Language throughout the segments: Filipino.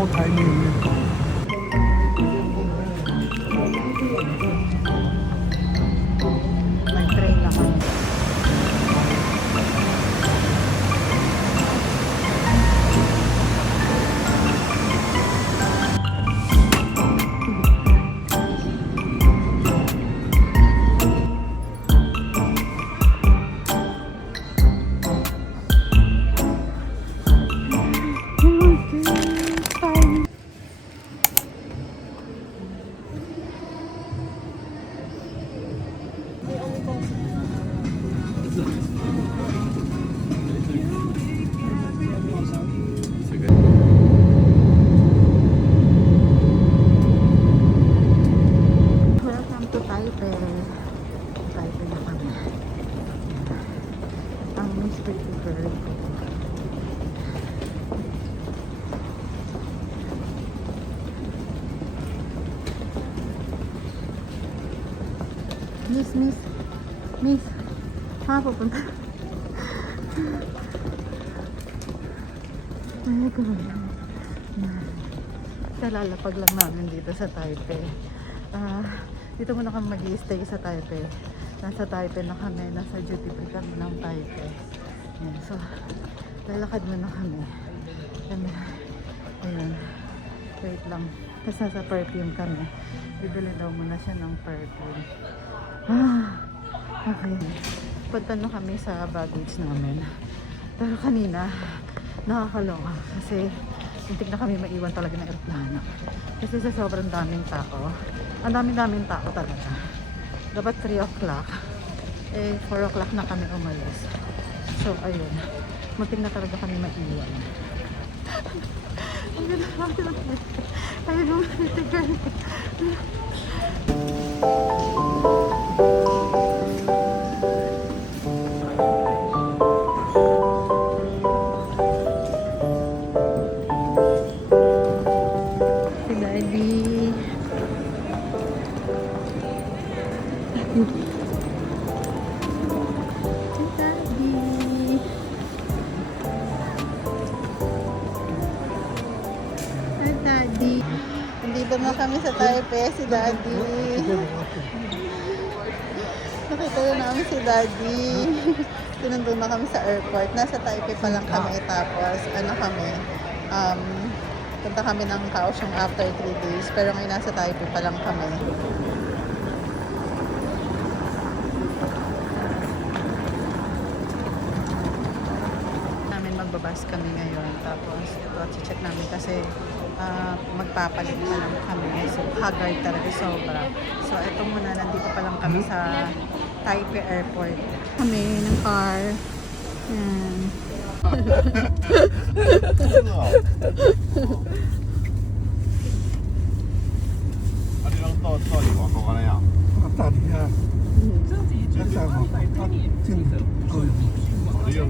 后台没有面包。Nag-train na kami. Welcome to Taipei. Taipei na kami. Ang Miss Pretty Girl ko. Miss. Pupunta. Ay, ko. Kalalapag lang namin dito sa Taipei. Dito muna kami mag-i-stay sa Taipei. Nasa Taipei na kami. Nasa duty free kami ng Taipei. Yan. So, lalakad muna kami. And, ayun. Wait lang. Kasi sa perfume kami. Bibili daw muna siya ng perfume. Okay. Punta na kami sa baggage namin. Pero kanina, nakakaloka. Kasi, hintik na kami maiwan talaga ng aeroplano. Kasi sa sobrang daming tao. Ang daming tao talaga. Dapat 3 o'clock. 4 o'clock na kami umalis. So, ayun. Muntik na talaga kami maiwan. Ayun, si Daddy. Nandito na kami sa Taipei, si Daddy. Nakita na namin si Daddy. Sinundo na kami sa airport. Nasa Taipei pa lang kami. Tapos, punta kami ng Kaohsiung after 3 days. Pero ngayon nasa Taipei pa lang kami. Magbabas kami ngayon. Tapos, ito, check namin kasi magpapalit pa lang kami. So, haggard talaga sobra. So, ito muna, nandito pa lang kami sa Taipei Airport. Kami ng car. Yan.大底下，这站好，它进的够用。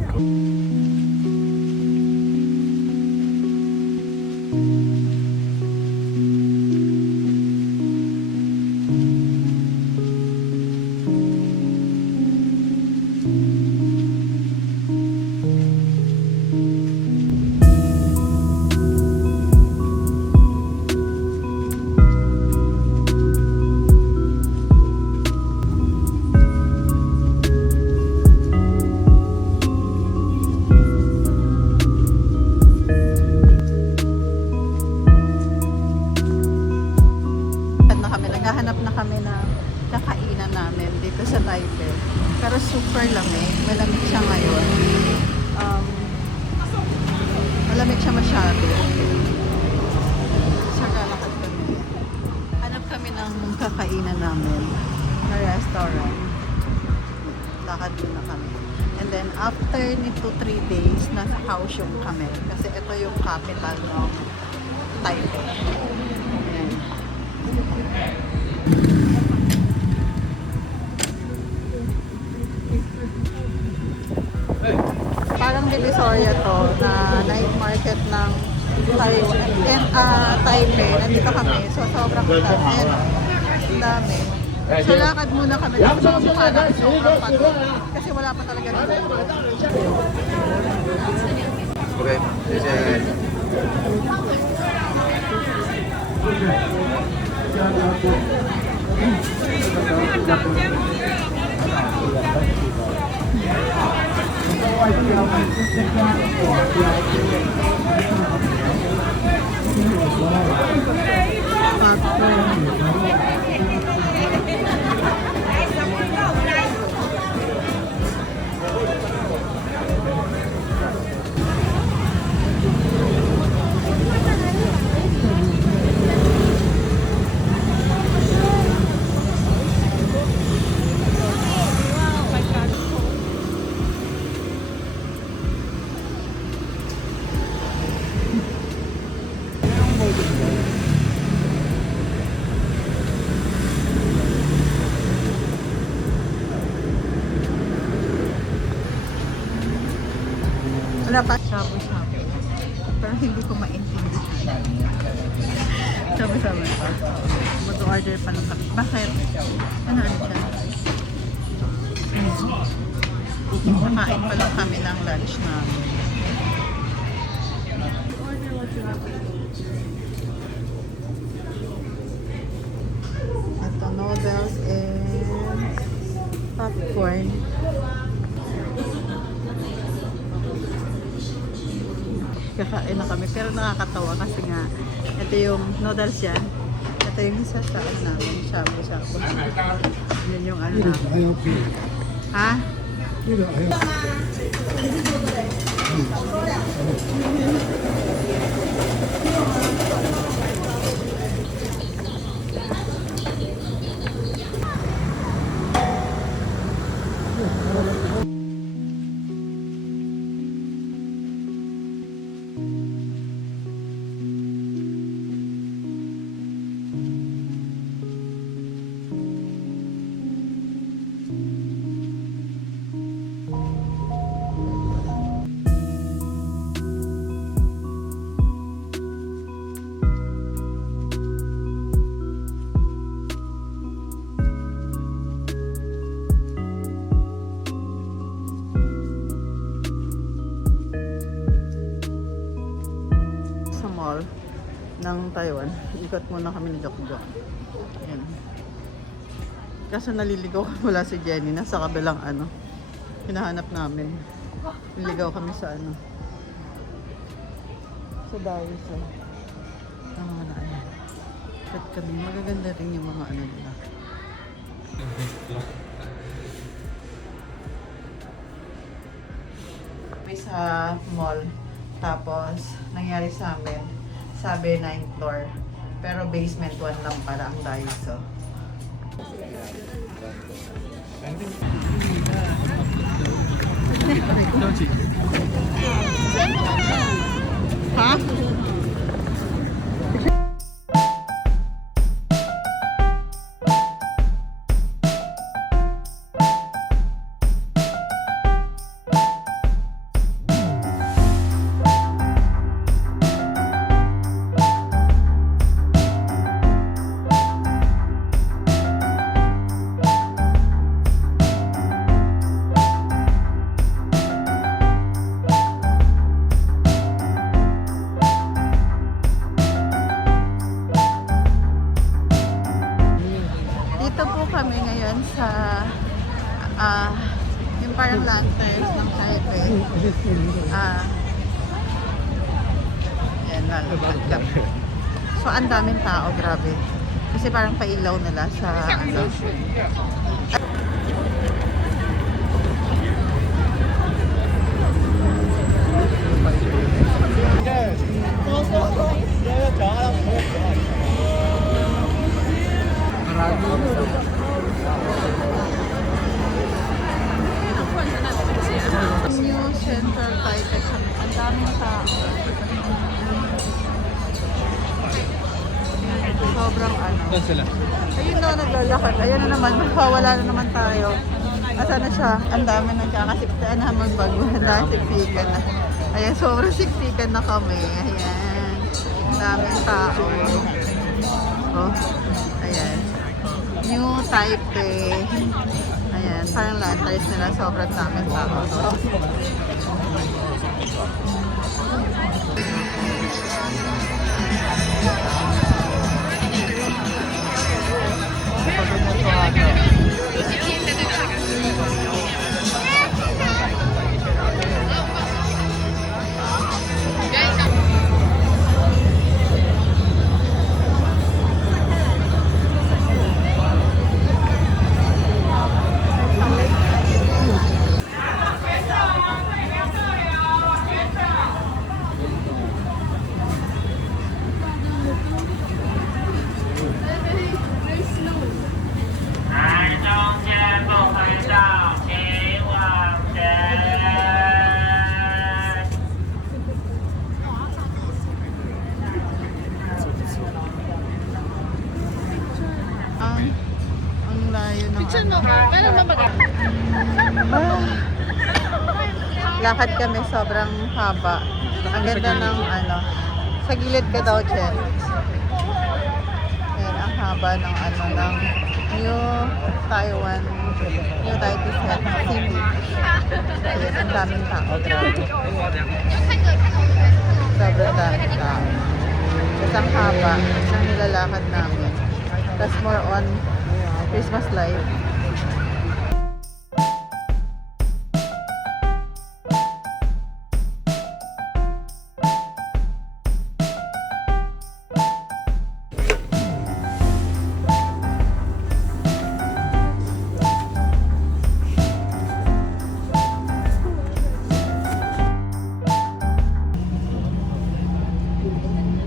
Naghahanap na kami ng kakainan namin dito sa Taipei. Pero super lamig. Malamig siya ngayon. Malamig siya masyado. So, lalakad kami. Hanap kami ng kakainan namin na restaurant. Lakad muna kami. And then, after nito 3 days, nasa Kaohsiung kami. Kasi ito yung capital ng Taipei. Ayan. Parang Divisoria to na night market ng Taipei. Nandito kami. So, sobrang dami. Ang dami. So, lakad muna kami. Tapos sa mukha namin sobrang pagod. Kasi wala pa talaga dito. Okay, Wala pa shabu-shabu. Pero hindi ko maintindihan. Shabu-shabu pa. Mag-order pa lang kami. Bakit? Ano siya? Nakain pa lang kami ng lunch namin. Ito, noodles and popcorn. Kakain na kami pero nakakatawa kasi nga ito yung noodles yan, ito yung isa sa ano namin, shabu-shabu. Yun yung ano namin. Ha? Mall ng Taiwan. Ikot muna kami ni Jokjok. Ayan. Kaso naliligaw wala si Jenny. Nasa kabilang ano. Hinahanap namin. Naliligaw kami sa ano. Sa Daiso. Ah, na ayan. Ikot kami. Magaganda rin yung mga ano nila. Kami sa mall. Tapos, nangyari sa amin, sabi 9th floor. Pero basement 1 lang para ang Daiso. Ha? Dito po kami ngayon sa yung parang lanterns ng Taipei. Yan, lalakad kami. So, ang daming tao, grabe. Kasi parang pailaw nila sa ano. New Central Taipei kami. Ang daming tao. Sobrang ano. Ayun na, naglalakad. Ayun na naman, wala na naman tayo. Asa na siya? Ang dami nagkakasiktaan na magbago. Ang dami sikpikan na. Ayan, sobrang sikpikan na kami. Ayan. Ang daming tao. Oh, ayan. New Taipei. Ayan, parang lanterns nila. Sobrang daming tao. Oh. Lakad kami sobrang haba. Ang ganda ng ano. Sa gilid ka daw, Chen. Ayan, ang haba ng ano ng New Taiwan, New Taipei City. Ayan, ang daming tao. Grabe. Sobrang daming tao. Tapos ang haba ng nilalakad namin. Tapos more on Christmas light.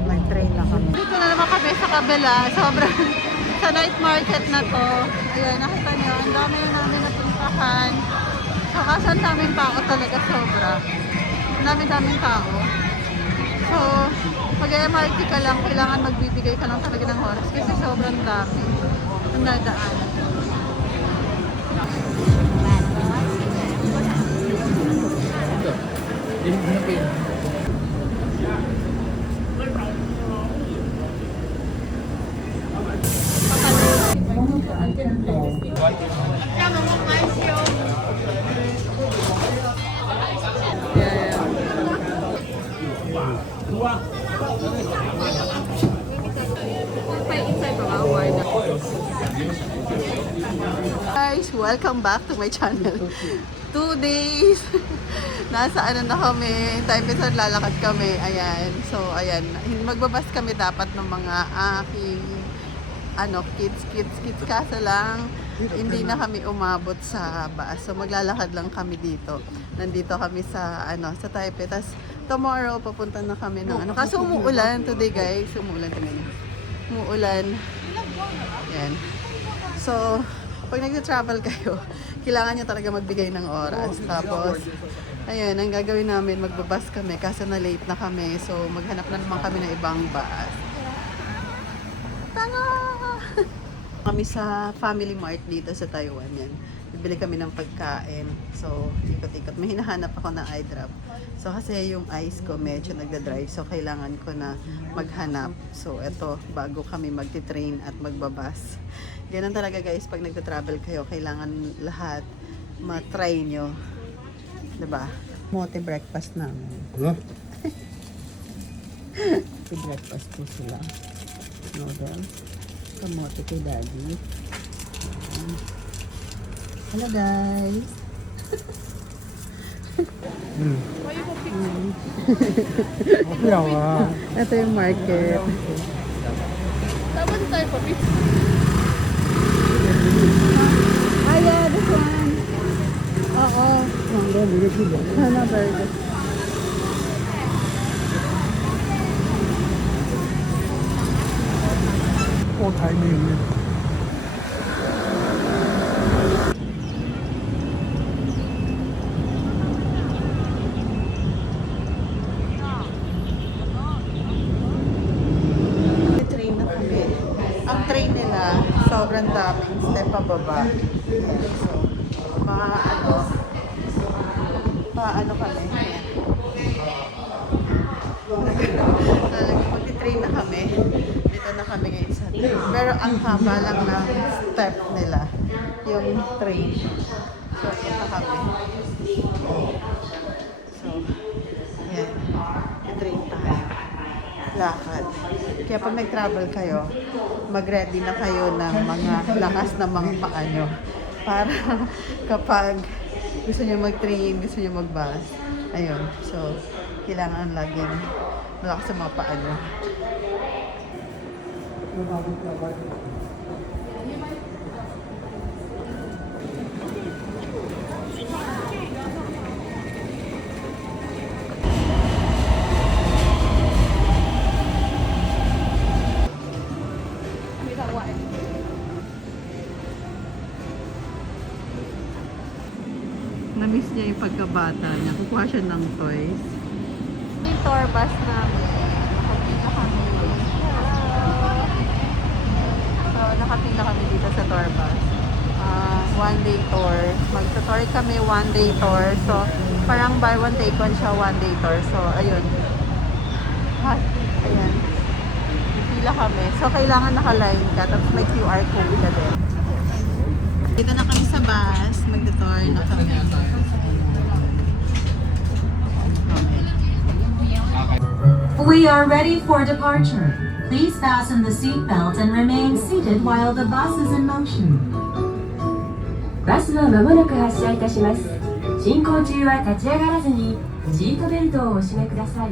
Nag-train na kami. Dito na naman kami sa kabila. Sobrang sa night market na to. Ayan, nakita niyo. Ang dami na namin napuntahan. So, kasi ang daming tao talaga sobra. Ang daming tao. So, pag MRT ka lang, kailangan magbibigay ka lang talaga ng oras kasi sobrang dami. Ang dadaanan. Guys, welcome back to my channel. 2 days. Nasa ano na kami, time is lalakad kami. Ayan. So, ayan. Magbabas kami dapat ng mga aking kids. Kaso lang, hindi na kami umabot sa bus. So, maglalakad lang kami dito. Nandito kami sa sa Taipei. Tapos, tomorrow, papunta na kami ng Kaso umuulan today, guys. Umuulan tingnan. Umuulan. Ayan. So, pag nag-travel kayo, kailangan nyo talaga magbigay ng oras. Tapos, ayun, ang gagawin namin, magbabas kami kasi na late na kami. So, maghanap na naman kami ng ibang bus. Tanga! Kami sa Family Mart dito sa Taiwan yan. Bibili kami ng pagkain. So, ikot-ikot. May hinahanap ako ng eye drop. So, kasi yung eyes ko medyo nagda-drive. So, kailangan ko na maghanap. So, eto, bago kami magti-train at magbabas. Ganun talaga guys, pag nagta-travel kayo, kailangan lahat matry nyo. Diba? Mote breakfast namin. Huh? Breakfast po sila. Noodles. Kamote kay daddy. Hello guys! Ito yung market. Dapat tayo pa, Ah, yeah, this one. Oo. Sana burger. Train na kami. Ang train nila, sobrang daming step pababa. So, paano kami? Ayan. Talagang magti-train na kami. Dito na kami ngayon sa train. Pero ang haba lang ng step nila. Yung train. So, ito kami. So, ayan. I-train tayo. Lakad. Kaya pag nag-travel kayo, mag-ready na kayo ng mga lakas na mga paa nyo. Para kapag gusto nyo mag-train, gusto nyo mag-bus. Ayun. So, kailangan laging malakas sa mga paa nyo. Na-miss niya yung pagkabata niya. Kukuha siya ng toys. Yung tour bus namin. Nakapila kami. So, nakapila kami dito sa tour bus. one day tour. Magtutour kami one day tour. So, parang buy one take one siya one day tour. So, ayun. Ha, ayan. Pila kami. So, kailangan naka-line ka. Tapos may QR code ka din. Dito na kami sa bus. Magtutour na kami. We are ready for departure. Please fasten the seatbelt and remain seated while the bus is in motion. バスはまもなく発車いたします。進行中は立ち上がらずにシートベルトをお締めください。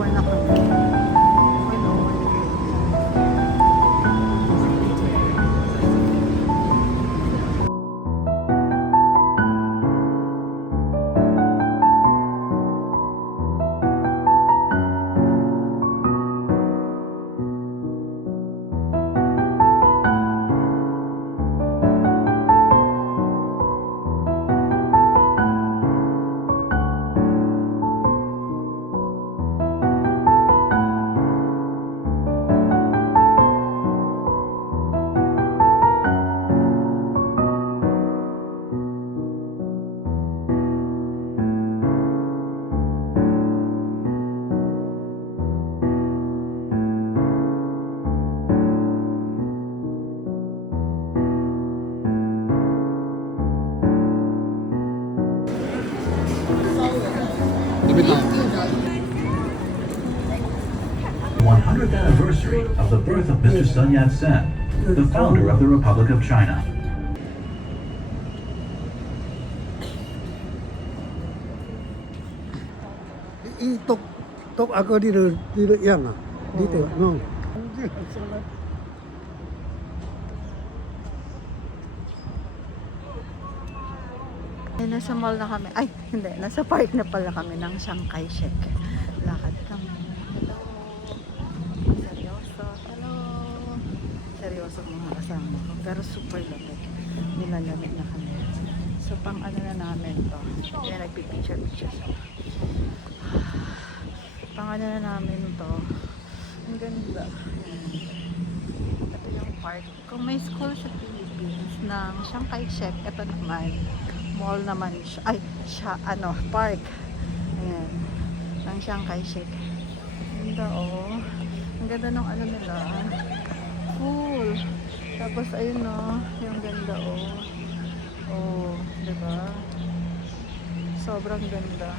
Uwan na kami. The 100th anniversary of the birth of Mr. Sun Yat-sen, the founder of the Republic of China. Tok ako dito yan ah. Dito, no. Ay, nasa mall na kami. Ay, hindi. Nasa park na pala kami ng Chiang Kai-shek. Lakad kami. Hello. Seryoso. Hello. Seryoso mga kasama ko. Pero super lamig. Nilalamig na kami. So, pang ano na namin to. Kaya nagpipicture-picture siya. Pang ano na namin to. Ang ganda. Ito yung park. Kung may school sa Philippines ng Chiang Kai-shek, ito naman. Mall naman siya. Ay, siya, ano, park. Ayan. Ng Chiang Kai-shek. Ganda, oh. Ang ganda ng ano nila. Cool. Tapos, ayun, oh. Yung ganda, oh. Oh, diba? Sobrang ganda.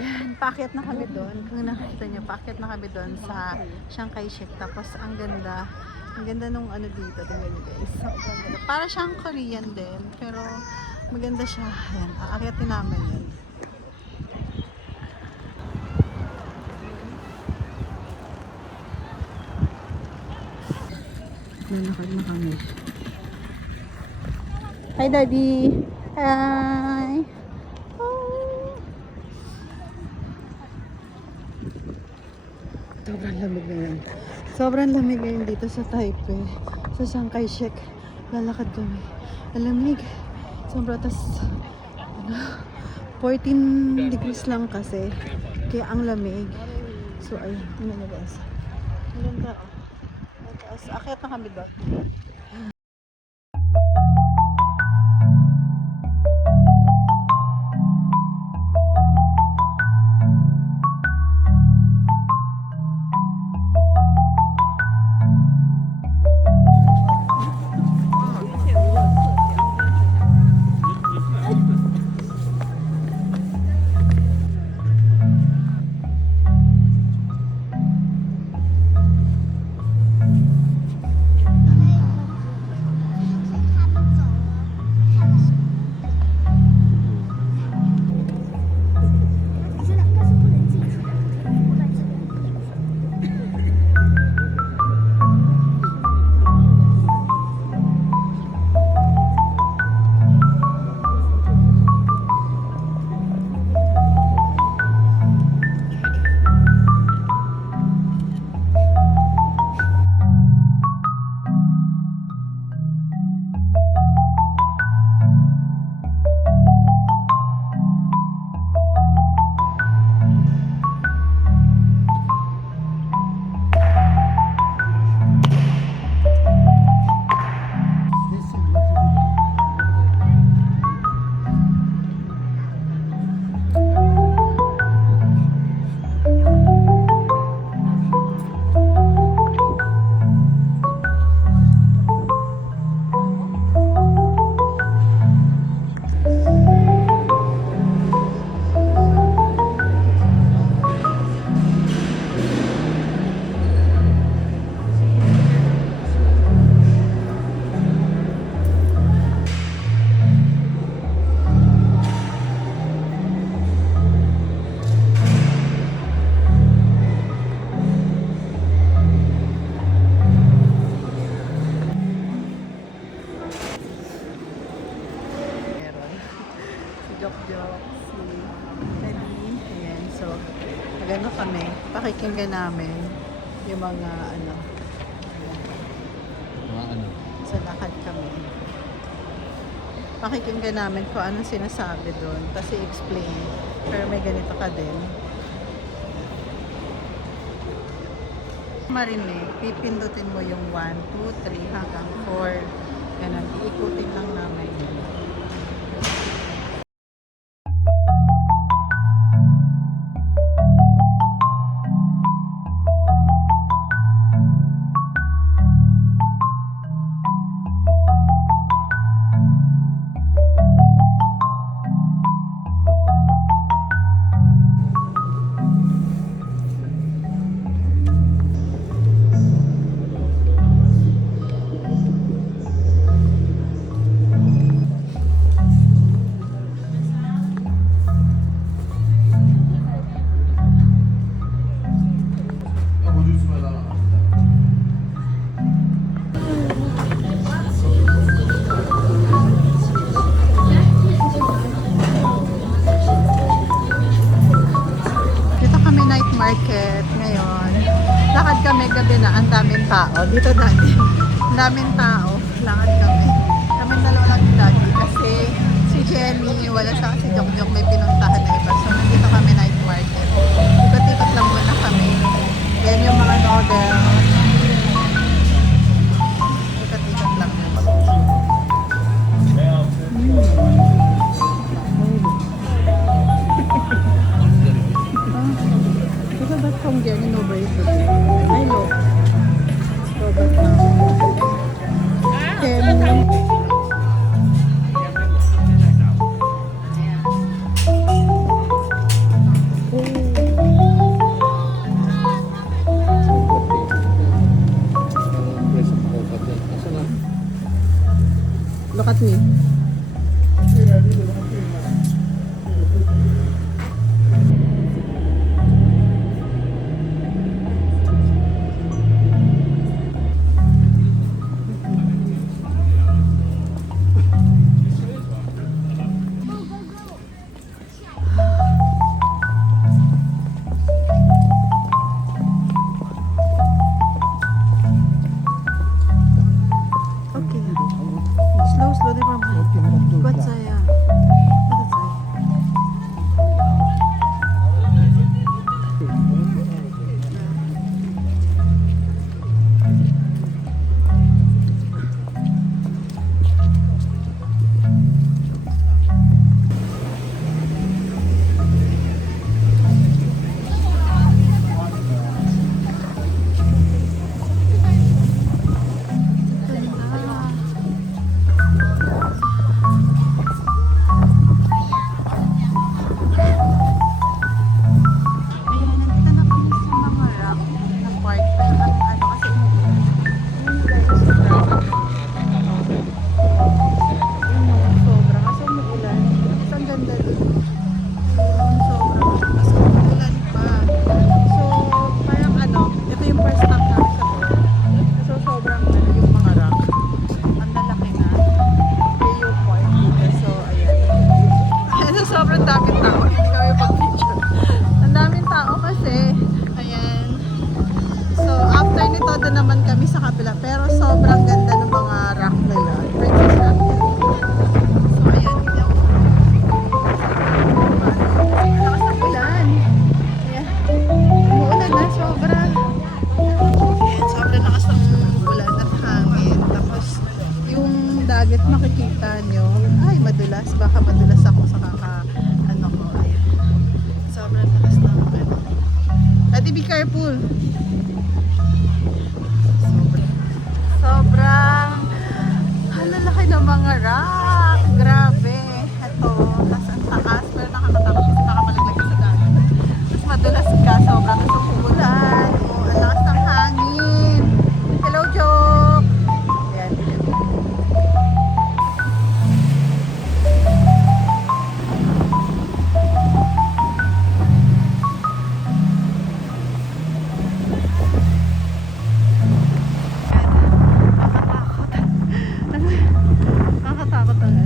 Yan, paakyat na kami doon. Kung nakita nyo, paakyat na kami doon sa Chiang Kai-shek. Tapos ang ganda. Ang ganda nung ano dito. Tingnan nyo guys. Sobrang ganda. Para siyang Korean din. Pero maganda siya. Ayan. Aakyatin namin yun. Nalakad na kami. Hi, Daddy! Hi! Oh. Sobrang lamig ngayon. Sobrang lamig ngayon dito sa Taipei. Sa Chiang Kai-shek. Lalakad kami. Ang lamig. Sobrang ano, 14 degrees lang kasi. Kaya ang lamig. So, ayun. Tingnan nyo guys. Ang ganda oh. Tapos, akyat na kami doon. Jok-jok, si Nadine. Ayan, so, magano kami. Pakikinggan namin yung mga ano. Sa lakad kami. Pakikinggan namin kung anong sinasabi doon. Tapos i-explain. Pero may ganito ka din. Marinig, pipindutin mo yung 1, 2, 3 hanggang 4. Ganun, iikutin lang namin yun. Market ngayon. Lakad kami gabi na, ang daming tao. Dito dati, ang daming tao. Lakad kami. Kami dalawa lang ni Daddy kasi si Jenny, wala siya kasi Jok-Jok may pinuntahan na iba. So, nandito kami night market. Ikot-ikot lang muna kami. Yan yung mga noodles. Ikot-ikot lang muna. But from getting over it, I know. So, but coffee. Okay. Slow, slow, di ba? What's that? What's that? Ayan, nandito na kami sa mga rock na park. Pero ang ano kasi umuulan. Yun guys, sobra. Kasi umuulan. Tapos ang ganda din. Yun, sobra. Kasi umuulan pa. So, parang ano, ito yung first stop namin sa park. So, sobrang ano yung mga rock. Ang lalaki na. Ito yung park dito. So, ayan. Ayan, sobrang daming tao. Hindi kami pag-picture. Ang daming tao kasi. Ayan. So, after nito, doon naman kami sa kabila. Pero sobrang ganda ng mga rock nila. Princess Rock. So, ayan. Hindi ako. Ang lakas ng ulan. Ayan. Umuulan na. Sobra. Ayan. Sobrang lakas ng ulan at hangin. Tapos, yung dagat makikita nyo. Ay, madulas. Baka madulas ako sa ano ko. Ayan. Sobrang lakas ng ano. Ate, be careful. Sobrang ang lalaki ng mga rock. Grabe. Ito. Tapos ang taas. Pero nakakatakot kasi baka malaglag ka sa dagat. Tapos madulas ka. Sobrang gusto umulan. Oh, ang lakas ng hangin. Hello, Joke. Ayan. Nakakatakot talaga.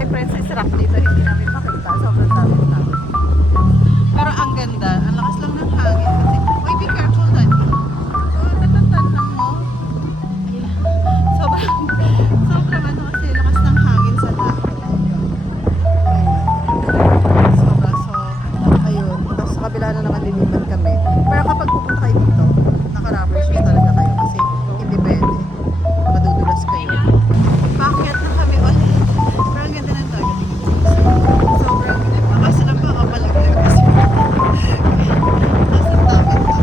May Princess Rock dito, hindi namin makita. Sobrang daming tao. Pero ang ganda, ang lakas lang ng hangin kasi, uy, be careful na. Natatan lang mo. Ayan. Sobrang ano kasi, lakas ng hangin sa dagat. Sobra. So, ayun. Tapos sa kabila na naman lilipat kami. Pero kapag pupunta kayo dito, naka-rubber shoes talaga kayo kasi hindi pwede. Madudulas kayo. Bakit na kami ulit? Pero ang ganda ng dagat. Sobrang ganda. Kasi lang makapalaglag kasi. Kasi takot na.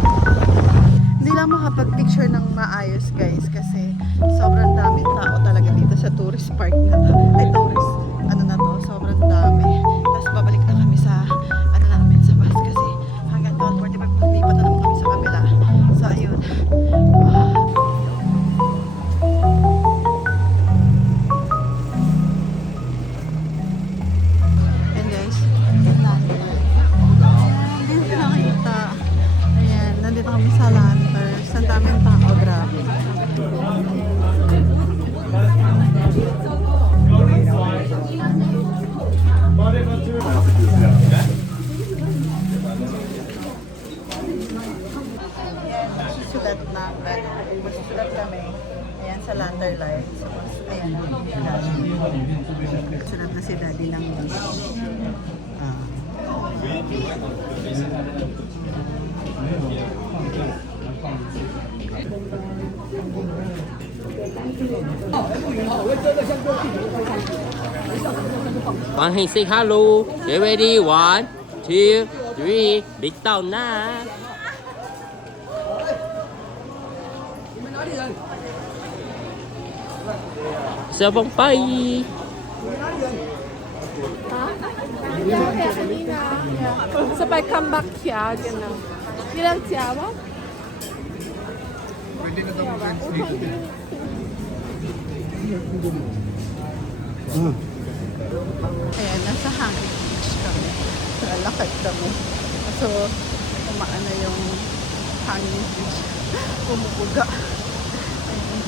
Hindi lang makapag-picture ng maayos guys kasi sobrang daming tao talaga dito sa tourist park na to. Ay, tourist. Ano na to? Sobrang dami. Tapos babalik na kami sa ano namin sa bus kasi hanggang 12:45 lipat na naman kami sa kabila. So, ayun. Ayan guys. Ayan, dito nakita. Ayan, nandito kami sa Lanterns. Ang daming tao, grabe. Ayan, susulat na, ano, susulat kami. Ayan, sa Lantern Light. So, ayan, sulat na si Daddy ng Hoàng Hình say hello. Get ready. 1, 2, 3. Big down na. Sao bông bay. Yeah, kanina. Yeah. So, I come back here, genau. Ilang tiyawa? Ayan, nasa Hanging Beach kami. Lalakad kami. So, umaano yung Hanging Beach. Umuuga. Ayan,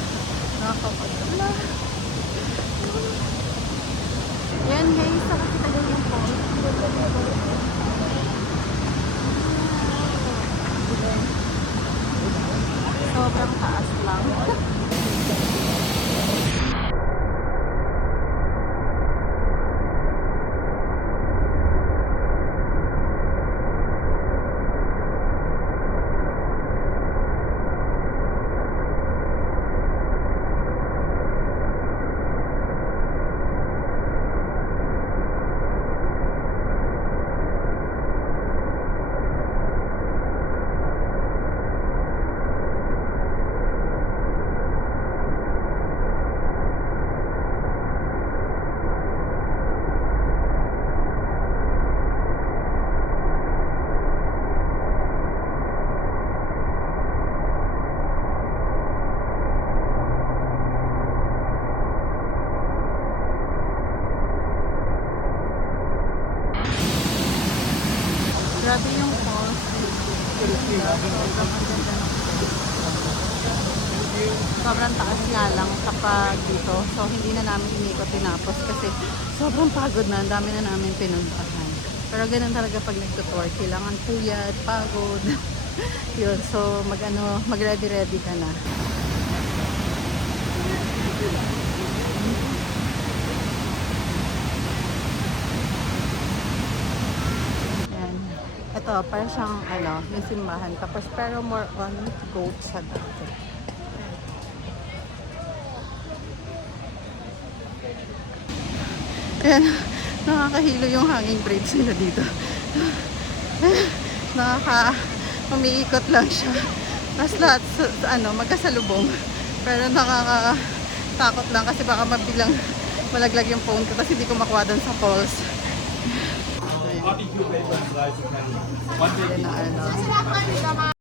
nakakapagdala. Yan, hey, saka kita daw yung phone. Sobrang taas lang. Grabe yung falls. Sobrang taas nga lang kapag dito. So, hindi na namin inikot tinapos kasi sobrang pagod na. Ang dami na namin pinuntahan. Pero ganun talaga pag nagtutour. Kailangan puyat, pagod. Yun. So, mag-ready-ready ka na. Yan. Ito, parang siyang yung simbahan. Tapos, pero more on goats sa dati. Ayan, nakakahilo yung hanging bridge nila dito. Umiikot lang siya. Tapos lahat, magkasalubong. Pero nakakatakot lang kasi baka mabilang malaglag yung phone ko kasi hindi ko makuha doon sa falls. Ayan na